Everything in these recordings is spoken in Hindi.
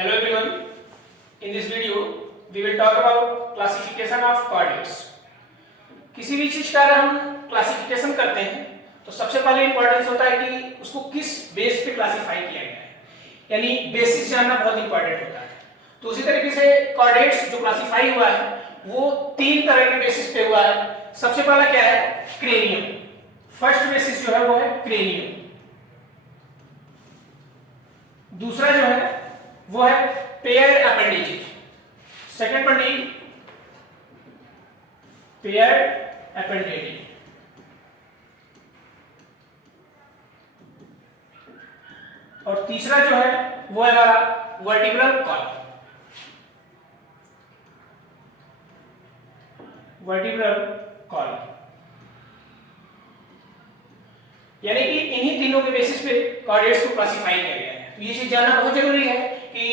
Hello everyone. In this video, we will talk about classification of chordates. किसी भी चीज का अगर हम क्लासिफिकेशन करते हैं तो सबसे पहले इंपॉर्टेंस होता है कि उसको किस बेस पे क्लासिफाई किया गया है, यानी बेसिस जानना बहुत इंपॉर्टेंट होता है। तो उसी तरीके से कॉर्डेट्स जो क्लासिफाई हुआ है वो तीन तरह के बेसिस पे हुआ है। सबसे पहला क्या है? क्रेनियम। फर्स्ट बेसिस जो है वो है क्रेनियम। दूसरा जो है वो है pair appendages. Second point pair appendages. और तीसरा जो है वो है हमारा वर्टिब्रल कॉलम। वर्टिब्रल कॉलम यानी कि इन्हीं तीनों के बेसिस पे कॉर्डेट्स को क्लासिफाई किया गया है। तो ये चीज जानना बहुत जरूरी है कि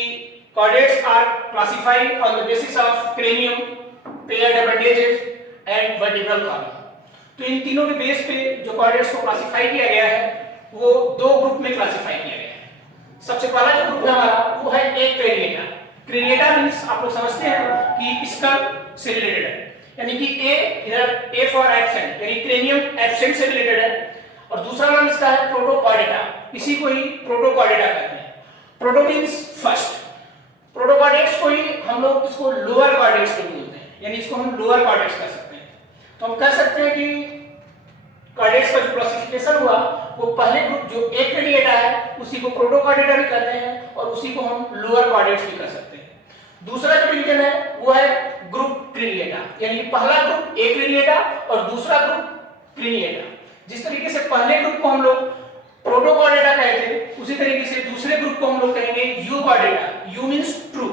chordates are classified on the basis of cranium, paired appendages and vertebral column. तो इन तीनों के बेस पे जो कॉर्डेट्स को क्लासिफाई किया गया है वो दो ग्रुप में क्लासिफाई किया गया है। सबसे पहला जो ग्रुप है हमारा वो है ए क्रेनिएटा। क्रेनिएटा मींस आप लोग समझते हैं कि स्कल से रिलेटेड है, यानी कि ए इधर ए फॉर एब्सेंट, यानी क्रेनियम एब्सेंट से रिलेटेड है। और दूसरा नाम इसका है प्रोटोकॉर्डेटा, इसी को ही प्रोटोकॉर्डेटा कहते हैं। Proto means first. प्रोटोकॉर्डेट्स को ही हम लोग इसको लोअर कॉर्डेट्स भी बोलते हैं, यानी इसको हम लोअर कॉर्डेट्स कह सकते हैं। तो हम कह सकते हैं कि कॉर्डेट्स का जो क्लासिफिकेशन हुआ वो पहले ग्रुप जो ए क्रेनिएटा है उसी को प्रोटोकॉर्डेटा भी कहते हैं और उसी को हम लोअर कॉर्डेट्स भी कह सकते हैं। दूसरा जो डिवीजन है वो है ग्रुप क्रेनिएटा, यानी पहला ग्रुप ए क्रेनिएटा और दूसरा ग्रुप क्रेनिएटा। जिस तरीके से पहले ग्रुप को हम लोग प्रोटोकॉर्डेटा कहते हैं उसी तरीके से दूसरे ग्रुप को हम लोग कहेंगे यूकॉर्डेटा। यू मींस ट्रू,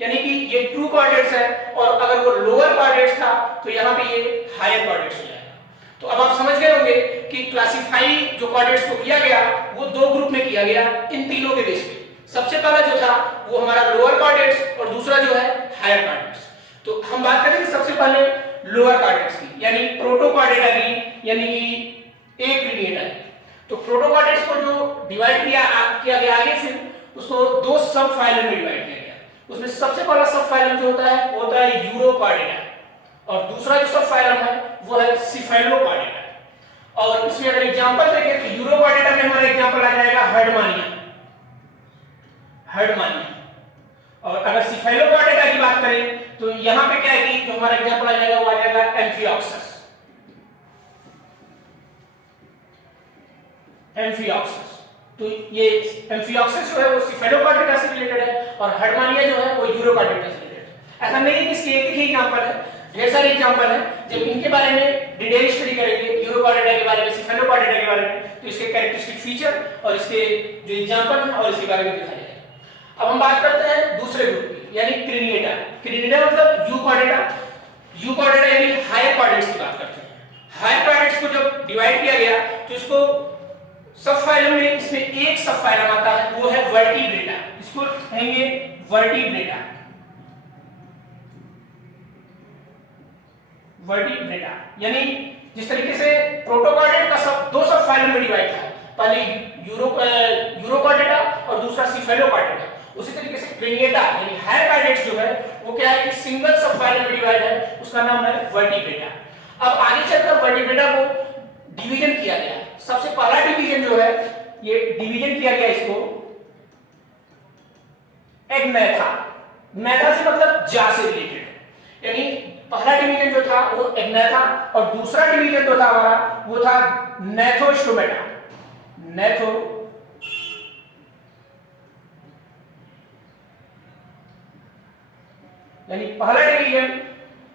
यानी कि ये ट्रू कॉर्डेट्स है और अगर वो लोअर कॉर्डेट्स था तो यहाँ पे ये हायर कॉर्डेट्स हो जाएगा। तो अब आप समझ गए होंगे कि क्लासिफाई जो कॉर्डेट्स को किया गया वो दो ग्रुप में किया गया इन तीनों के बेस पे। सबसे पहला जो था वो हमारा लोअर कॉर्डेट्स और दूसरा जो है हायर कॉर्डेट्स। तो हम बात करेंगे सबसे पहले लोअर कॉर्डेट्स की, यानी प्रोटोकॉर्डेटा की, यानी कि ए क्रेनिएटा की। तो प्रोटोकॉर्डेट्स को जो डिवाइड किया गया आगे फिर उसको दो सब फाइलम में डिवाइड किया गया। उसमें सबसे पहला सब फाइलम जो होता है वो होता है यूरोकॉर्डेटा और दूसरा जो सब फाइलम है वो है सिफेलोकॉर्डेटा। और इसमें अगर एग्जांपल देखें तो यूरोकॉर्डेटा में हमारा एग्जांपल आ जाएगा हर्डमानिया। और अगर सिफेलोकॉर्डेटा की बात करें तो यहां पे क्या है कि जो हमारा एग्जांपल आ जाएगा वो आ जाएगा एम्फिऑक्सस। तो ये एम्फिऑक्सस जो है वो सिफेलोकॉर्डेटा से रिलेटेड है और हर्डमानिया जो है वो यूरोकॉर्डेटा से रिलेटेड है। ऐसा नहीं है कि इसके एक ही एग्जांपल है, ढेर सारे एग्जांपल है। जब इनके बारे में डिटेल स्टडी करेंगे, यूरोकॉर्डेटा के बारे में, सिफेलोकॉर्डेटा के बारे में, तो इसके कैरेक्टरिस्टिक फीचर और इसके जो एग्जांपल है और इसके बारे में दिखाया जाएगा। अब हम बात करते हैं दूसरे ग्रुप की, यानी क्रेनिएटा। क्रेनिएटा मतलब यूकॉर्डेटा। यूकॉर्डेटा यानी हायर कॉर्डेट्स की बात करते हैं। हायर कॉर्डेट्स को जब डिवाइड किया गया तो इसको सब फाइलम में इसमें एक सब फाइलम आता है वो है वर्टिब्रेटा। इसको कहेंगे वर्टिब्रेटा। वर्टिब्रेटा यानी जिस तरीके से प्रोटोकॉर्डेट का सब दो सब फाइलम में डिवाइड था, पहले यूरोकॉर्डेटा और दूसरा सिफेलोकॉर्डेटा, उसी तरीके से क्रेनिएटा यानी हायर कॉर्डेट्स जो है वो क्या है कि सिंगल सब फाइलम में डिवाइड है, उसका नाम है वर्टिब्रेटा। अब आगे चलकर वर्टिब्रेटा को डिवीजन किया गया। सबसे पहला डिवीजन जो है ये डिवीजन किया गया इसको एग्नैथा। नैथा से मतलब जा से रिलेटेड, यानी पहला डिवीजन जो था वो एग्नैथा और दूसरा डिवीजन जो था हमारा वो था नैथोस्टोमेटा। नैथो यानी पहला डिवीजन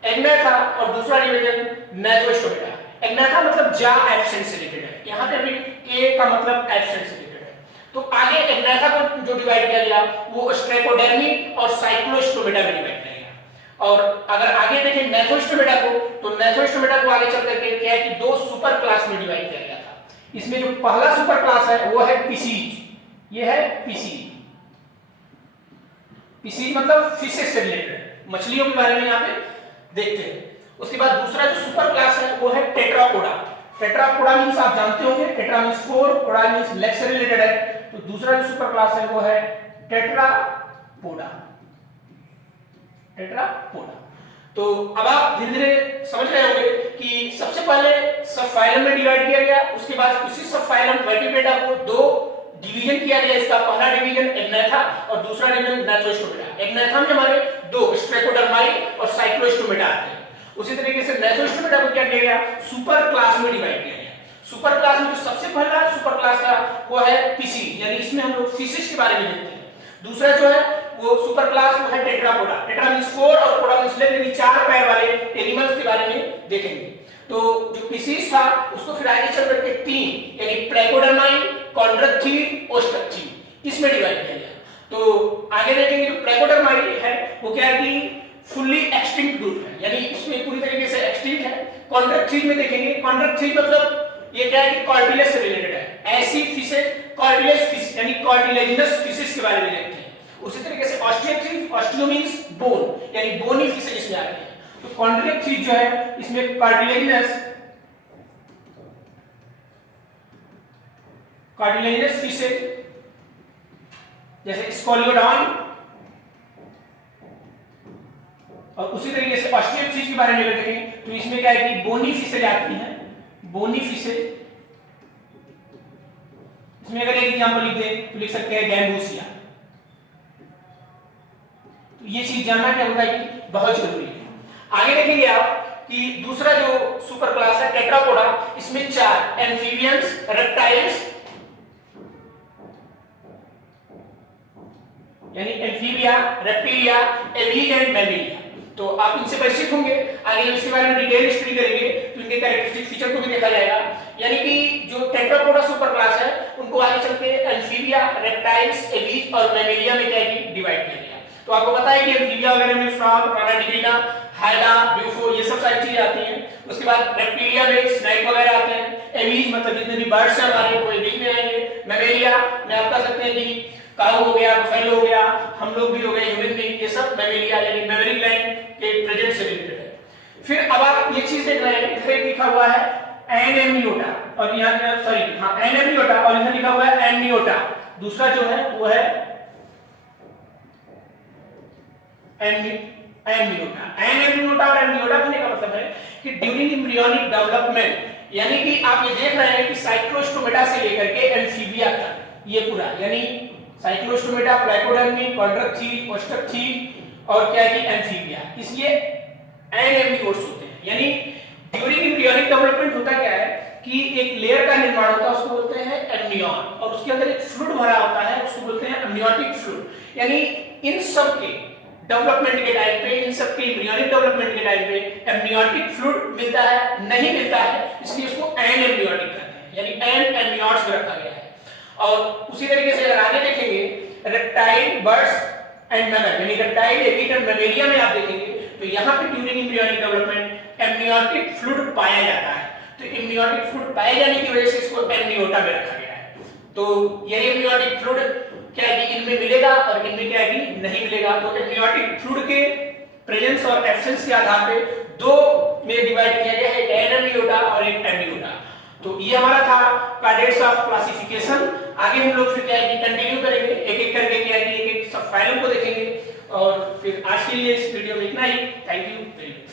एग्नैथा और दूसरा डिवीजन नैथोस्टोमेटा। एग्नैथा मतलब जा एब्सेंट से रिलेटेड है, यहां पे अभी ए का मतलब एब्सेंट से रिलेटेड है। तो आगे एग्नैथा को जो डिवाइड किया गया वो स्ट्रेकोडर्मी और साइक्लोस्टोमेटा में डिवाइड किया गया। और अगर आगे देखें नैथोस्टोमेटा को तो नैथोस्टोमेटा को आगे चल करके क्या है कि दो सुपर क्लास में डिवाइड किया गया था। इसमें जो पहला सुपर क्लास है वो है पिसीज। ये है पिसीज। पिसीज मतलब फिशेस से रिलेटेड, मछलियों के बारे में यहाँ पे देखते हैं। उसके बाद दूसरा जो सुपर क्लास है वो है टेट्रापोडा। टेट्रापोडा मींस आप जानते होंगे, टेट्रा मींस 4, पोडा मींस लेग से रिलेटेड है। तो दूसरा जो सुपर क्लास है वो है टेट्रापोडा। Tetrapoda, Tetrapoda. तो अब आप धीरे धीरे समझ रहे होंगे कि सबसे पहले सब फाइलम में डिवाइड किया गया, उसके बाद उसी सब फाइलम वर्टिब्रेटा को दो डिवीजन किया गया। इसका पहला डिवीजन एग्नेथा और दूसरा डिवीजन नैथोस्टोमेटा। एग्नेथा में हमारे दो स्ट्रेकोडर्माई और साइक्लोस्टोमेटा आते हैं। उसी तरीके से नैथोस्टोमेटा को क्या किया गया, सुपर क्लास में डिवाइड किया गया। सुपर क्लास में जो सबसे पहला सुपर क्लास का वो है फिशी, यानी इसमें हम लोग फिशिस के बारे में देखते हैं। दूसरा जो है वो सुपर क्लास वो है टेट्रापोडा। टेट्रा मींस 4 और पोडा मींस लेग, यानी 4 पैर वाले एनिमल्स के बारे में देखेंगे। तो जो फिशिस था उसको फिर आगे चल करके 3 यानी प्लेकोडर्माई, कॉन्ड्रक्थी, ओस्ट्रक्थी इसमें डिवाइड किया गया। तो आगे देखेंगे जो प्लेकोडर्माई है वो क्या है कि फुल्ली एक्सटिंक्ट ग्रुप है, यानी इसमें पूरी तरीके से एक्सटिंक्ट है। कॉन्ड्रक्थी में देखेंगे, कॉन्ड्रक्थी मतलब ये क्या है कि कार्टिलेज से रिलेटेड है। ऐसी फिशेस कार्टिलेज फिश यानी कार्टिलेजिनस फिशेस के बारे में देखते हैं। उसी तरीके से ऑस्टियोथीज, ऑस्टियो मींस बोन यानी बोनी फिशेस इसमें आती है। तो कॉन्ड्रक्थीज जो है इसमें कार्टिलेजिनस फिशेस जैसे स्कोलियोडॉन, और उसी तरीके से ऑस्टियोथीज के बारे में देखें तो इसमें क्या है कि बोनी फिशेज आती हैं। बोनी फिशेज, इसमें अगर एक एग्जांपल लिख दें तो लिख सकते हैं गैम्बूसिया। तो ये चीज जानना क्या होता है कि बहुत जरूरी है। आगे देखेंगे आप कि दूसरा जो सुपर क्लास है टेट्रापोडा, इसमें 4 एम्फीबियंस, रेप्टाइल्स यानी amphibia, reptilia, Avid and Mammalia. तो आप इनसे परिचित होंगे। आगे इसके बारे में डिटेल स्टडी करेंगे तो इनके कैरेक्टरिस्टिक फीचर को भी देखा जाएगा। यानी कि जो टेट्रापोडा सुपर क्लास है उनको आगे चल के एम्फीबिया, रेप्टाइल्स, एविड और मैमिलिया में क्या डिवाइड किया गया। तो आपको पता है कि एम्फीबिया वगैरह में फ्रॉग, प्रानाडिग्रिना, हाइला, ब्यूफो ये सब सारी चीजें आती हैं। उसके बाद रेप्टिलिया में स्नेक वगैरह आते हैं। एविड मतलब जितने भी बर्ड्स हैं हमारे वो एविड में आएंगे। मैमिलिया में आप कह सकते हैं कि काऊ हो गया, बफेलो हो गया, हम लोग भी हो गए, ह्यूमन बीइंग, ये सब मैमिलिया यानी मैमरी ग्लैंड के प्रेजेंट से रिलेटेड है। फिर अब आप ये चीज देख रहे हैं, इधर लिखा हुआ है एनेमियोटा और यहाँ एनेमियोटा और इधर लिखा हुआ है एमनियोटा। दूसरा जो है वो है एमनियोटा। एनेमियोटा और एमनियोटा कहने का मतलब है कि ड्यूरिंग एम्ब्रियोनिक डेवलपमेंट, यानी कि आप ये देख रहे हैं कि साइक्लोस्टोमेटा से लेकर के एम्फीबिया तक ये पूरा, यानी साइक्लोस्टोमेटा, प्लाइकोडर्मी, कॉन्ड्रक्थी, ओस्ट्रक्थी और क्या है कि एम्फीबिया, इसलिए एनेमियोट्स होते हैं। यानी ड्यूरिंग एम्ब्रियोनिक डेवलपमेंट होता क्या है कि एक लेयर का निर्माण होता है, उसको बोलते हैं एमनियॉन, और उसके अंदर एक फ्लूइड भरा होता है, उसको बोलते हैं एमनियोटिक फ्लूइड। यानी इन सब के डेवलपमेंट के टाइम पे, इन सब के एम्ब्रियोनिक डेवलपमेंट के टाइम पे एमनियोटिक फ्लूइड मिलता है, नहीं मिलता है, इसलिए उसको एनेमियोटिक कहते हैं, यानी एमनियोट्स में रखा गया है। और उसी तरीके से अगर आगे देखेंगे रेप्टाइल, बर्ड्स एंड मैमल, यानी रेप्टाइल, एविड एंड मैमेलिया में आप देखेंगे तो यहाँ पे during embryonic development amniotic fluid पाया जाता है। तो एमनियोटिक फ्लूइड पाए जाने की वजह से इसको एमनियोटा में रखा गया है। तो यही एमनियोटिक फ्लूइड क्या है कि इनमें मिलेगा और इनमें क्या है कि नहीं मिलेगा। तो एमनियोटिक फ्लूइड के प्रेजेंस और एब्सेंस के आधार पे दो में डिवाइड किया गया है, एक एनेमियोटा और एक एमनियोटा। तो ये हमारा था कैडेट्स ऑफ क्लासिफिकेशन। आगे हम लोग फिर क्या है कि कंटिन्यू करेंगे, एक एक करके क्या है कि एक एक सब फाइलों को देखेंगे। और फिर आज के लिए इस वीडियो में इतना ही। Thank you very much.